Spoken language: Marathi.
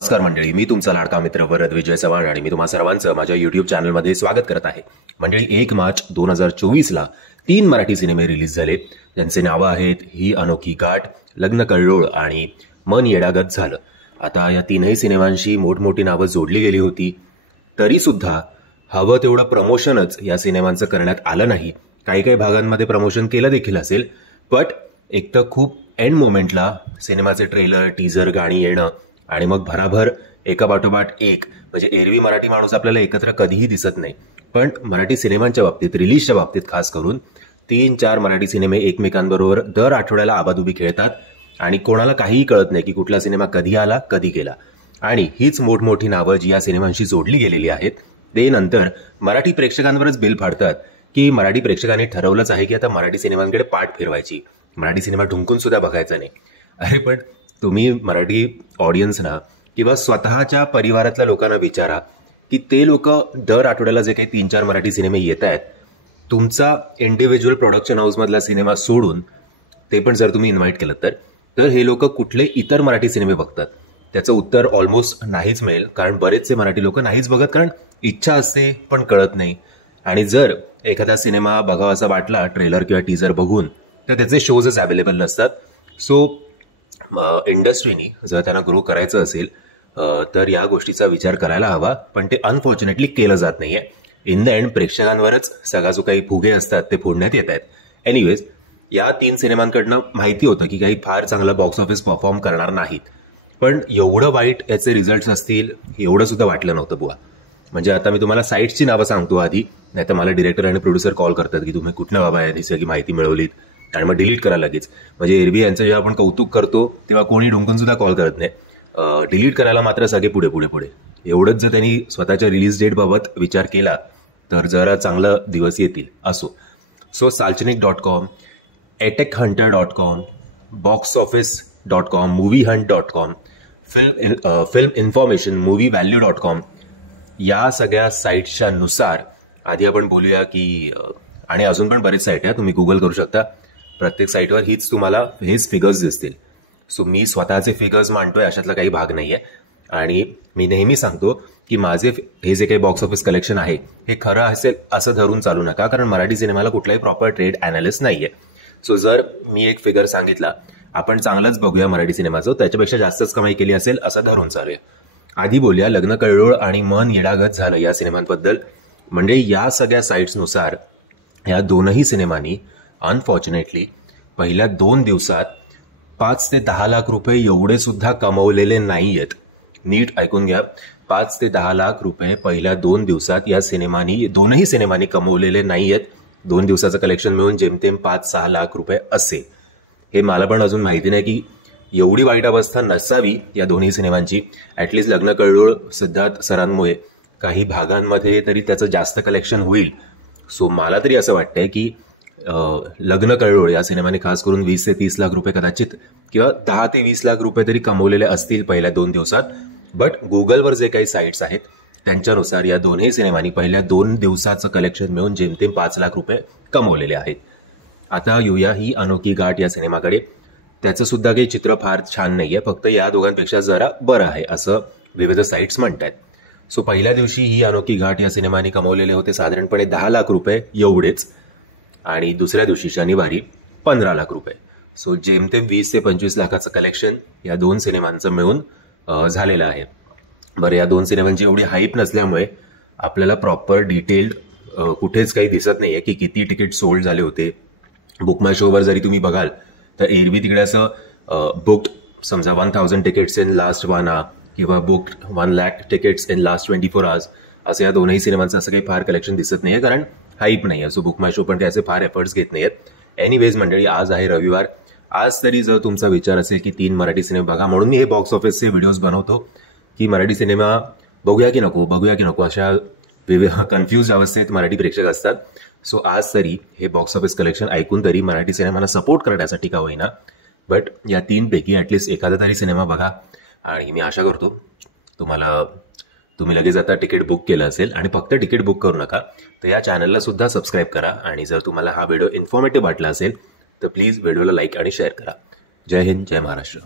नमस्कार मंडळी, मी तुमचा लाडका मित्र वरद विजय चव्हाण आणि मी तुम्हा सर्वांचं माझ्या युट्यूब चॅनलमध्ये स्वागत करत आहे. मंडळी, 1 मार्च 2024ला 3 मराठी सिनेमे रिलीज झाले, ज्यांचे नावं आहेत ही अनोखी गाठ, लग्न कल्लोळ आणि मन येडागत झालं. आता या तीनही सिनेमांशी मोठमोठी नावं जोडली गेली होती, तरी सुद्धा हवं तेवढं प्रमोशनच या सिनेमांचं करण्यात आलं नाही. काही काही भागांमध्ये प्रमोशन केलं देखील असेल, बट एक तर खूप एंड मोमेंटला सिनेमाचे ट्रेलर, टीजर, गाणी येणं आणि मग भराभर एका पाठोपाठ एक, म्हणजे एरवी मराठी माणूस आपल्याला एकत्र कधीही दिसत नाही, पण मराठी सिनेमांच्या बाबतीत, रिलीजच्या बाबतीत खास करून 3-4 मराठी सिनेमे एकमेकांबरोबर दर आठवड्याला आबाधुबी खेळतात आणि कोणाला काहीही कळत नाही की कुठला सिनेमा कधी आला, कधी गेला. आणि हीच मोठमोठी नावं जी या सिनेमांशी जोडली गेलेली आहेत, ते नंतर मराठी प्रेक्षकांवरच बिल फाडतात की मराठी प्रेक्षकांनी ठरवलंच आहे की आता मराठी सिनेमांकडे पाठ फिरवायची, मराठी सिनेमा ढुंकून सुद्धा बघायचा नाही. अरे पण तुम्ही मराठी ऑडियन्सना किंवा स्वतःच्या परिवारातल्या लोकांना विचारा की ते लोक दर आठवड्याला जे काही 3-4 मराठी सिनेमे येत आहेत, तुमचा इंडिव्हिज्युअल प्रोडक्शन हाऊसमधला सिनेमा सोडून ते पण जर तुम्ही इन्व्हाइट केलं तर हे लोक कुठले इतर मराठी सिनेमे बघतात? त्याचं उत्तर ऑलमोस्ट नाहीच मिळेल, कारण बरेचसे मराठी लोक नाहीच बघत, कारण इच्छा असते पण कळत नाही. आणि जर एखादा सिनेमा बघावासा वाटला ट्रेलर किंवा टीजर बघून, तर त्याचे शोजच अवेलेबल नसतात. सो इंडस्ट्रीनी जर त्यांना ग्रो करायचं असेल तर या गोष्टीचा विचार करायला हवा, पण ते अनफॉर्च्युनेटली केलं जात नाहीये. इन द एंड प्रेक्षकांवरच सगळा जो काही फुगे असतात ते फोडण्यात येत आहेत. एनिवेज, या 3 सिनेमांकडनं माहिती होतं की काही फार चांगलं बॉक्स ऑफिस परफॉर्म करणार नाहीत, पण एवढं वाईट याचे रिझल्ट असतील एवढं सुद्धा वाटलं नव्हतं बुवा. म्हणजे आता मी तुम्हाला साईट्सची नावं सांगतो आधी, नाही तर मला डिरेक्टर आणि प्रोड्युसर कॉल करतात की तुम्ही कुठनं बाबा याची सगळी माहिती मिळवलीत आणि मग डिलीट करा लगेच. म्हणजे एरवी यांचं जेव्हा आपण कौतुक करतो तेव्हा कोणी ढुंकून सुद्धा कॉल करत नाही, डिलीट करायला मात्र सगळे पुढे पुढे पुढे. एवढंच जर त्यांनी स्वतःच्या रिलीज डेट बाबत विचार केला तर जरा चांगलं दिवस येतील. असो, so salchnik.com, atechhunter.com, boxoffice.com, moviehunt.com, film information, movievalue.com या सगळ्या साईट्सच्या नुसार आधी आपण बोलूया की, आणि अजून पण बरेच साईट आहे, तुम्ही गुगल करू शकता, प्रत्येक साईटवर हेच फिगर्स दिसतील. सो मी स्वतःचे फिगर्स मांडतोय अशातला काही भाग नाहीये. आणि मी नेहमी सांगतो की माझे हे जे काही बॉक्स ऑफिस कलेक्शन आहे हे खरं असेल असं धरून चालू नका, कारण मराठी सिनेमाला कुठलाही प्रॉपर ट्रेड अनालिस्ट नाहीये. सो जर मी एक फिगर सांगितला, आपण चांगलंच बघूया मराठी सिनेमाचं, त्याच्यापेक्षा जास्तच कमाई केली असेल असं धरून चालूया. आधी बोलूया लग्न कल्लोळ आणि मन येडागत झालं या सिनेमांबद्दल. म्हणजे या सगळ्या साईट्सनुसार या दोनही सिनेमांनी अनफॉर्च्युनेटली पहिल्या 2 दिवसात 5 ते 10 लाख रुपये एवढे सुद्धा कमवलेले नाहीयेत. नीट ऐकून घ्या, 5 ते 10 लाख रुपये पहिल्या 2 दिवसात या दोनही सिनेमांनी कमवलेले नाहीयेत. 2 दिवसाचं कलेक्शन मिळून जेमतेम 5-6 लाख रुपये असे. हे मला पण अजून माहिती नाही की एवढी वाईट अवस्था नसावी या दोन्ही सिनेमांची. ऍटलिस्ट लग्न कल्लोळ सिद्धार्थ सरांमुळे काही भागांमध्ये तरी त्याचं जास्त कलेक्शन होईल. सो मला तरी असं वाटतंय की लग्न कल्लोळ या सिनेमाने खास करून 20 ते 30 लाख रुपये कदाचित, किंवा 10 ते 20 लाख रुपये तरी कमवलेले असतील पहिल्या 2 दिवसात. बट गुगलवर जे काही साईट्स आहेत त्यांच्यानुसार या दोन्ही सिनेमांनी पहिल्या 2 दिवसाचं कलेक्शन मिळून जेमतेम 5 लाख रुपये कमवलेले आहेत. आता येऊया ही अनोखी गाठ या सिनेमाकडे. त्याचं सुद्धा काही चित्र फार छान नाहीये, फक्त या दोघांपेक्षा जरा बरं आहे असं विविध साईट्स म्हणतात. सो पहिल्या दिवशी ही अनोखी घाट या सिनेमाने कमवलेले होते साधारणपणे 10 लाख रुपये एवढेच, आणि दुसऱ्या दिवशी शनिवारी 15 लाख रुपये. सो जेमतेम 20 ते 25 लाखाचं कलेक्शन या 2 सिनेमांचं मिळून झालेलं आहे. बरं, या 2 सिनेमांची एवढी हाईप नसल्यामुळे आपल्याला प्रॉपर डिटेल्ड कुठेच काही दिसत नाहीये की किती तिकीट सोल्ड झाले होते. बुक माय शोवर जरी तुम्ही बघाल तर एरवी तिकडे असं बुक्ड समजा 1000 तिकीट्स इन लास्ट 1 hour किंवा booked 1 lakh tickets in last 24 hours असं या दोनही सिनेमांचं असं काही फार कलेक्शन दिसत नाहीये, कारण हाईप नाही आहे. सो बुक माय शो पण त्याचे फार एफर्ट्स घेत नाहीयेत. एनिवेज मंडळी, आज आहे रविवार. आज तरी जर तुमचा विचार असेल की 3 मराठी सिनेमा बघा, म्हणून मी हे बॉक्स ऑफिसचे व्हिडिओज बनवतो की मराठी सिनेमा बघूया की नको अशा कन्फ्युज अवस्थेत मराठी प्रेक्षक असतात. सो आज तरी हे बॉक्स ऑफिस कलेक्शन ऐकून तरी मराठी सिनेमाला सपोर्ट करण्यासाठी का होईना, बट या 3 पैकी ऍटलिस्ट एखादा तरी सिनेमा बघा. आणि मी आशा करतो तुम्ही लगेच आता तिकीट बुक केलं असेल. आणि फक्त तिकीट बुक करू नका, तर या चॅनलला सुद्धा सबस्क्राईब करा. आणि जर तुम्हाला हा व्हिडिओ इन्फॉर्मेटिव्ह वाटला असेल तर प्लीज व्हिडिओला लाईक आणि शेअर करा. जय हिंद, जय महाराष्ट्र.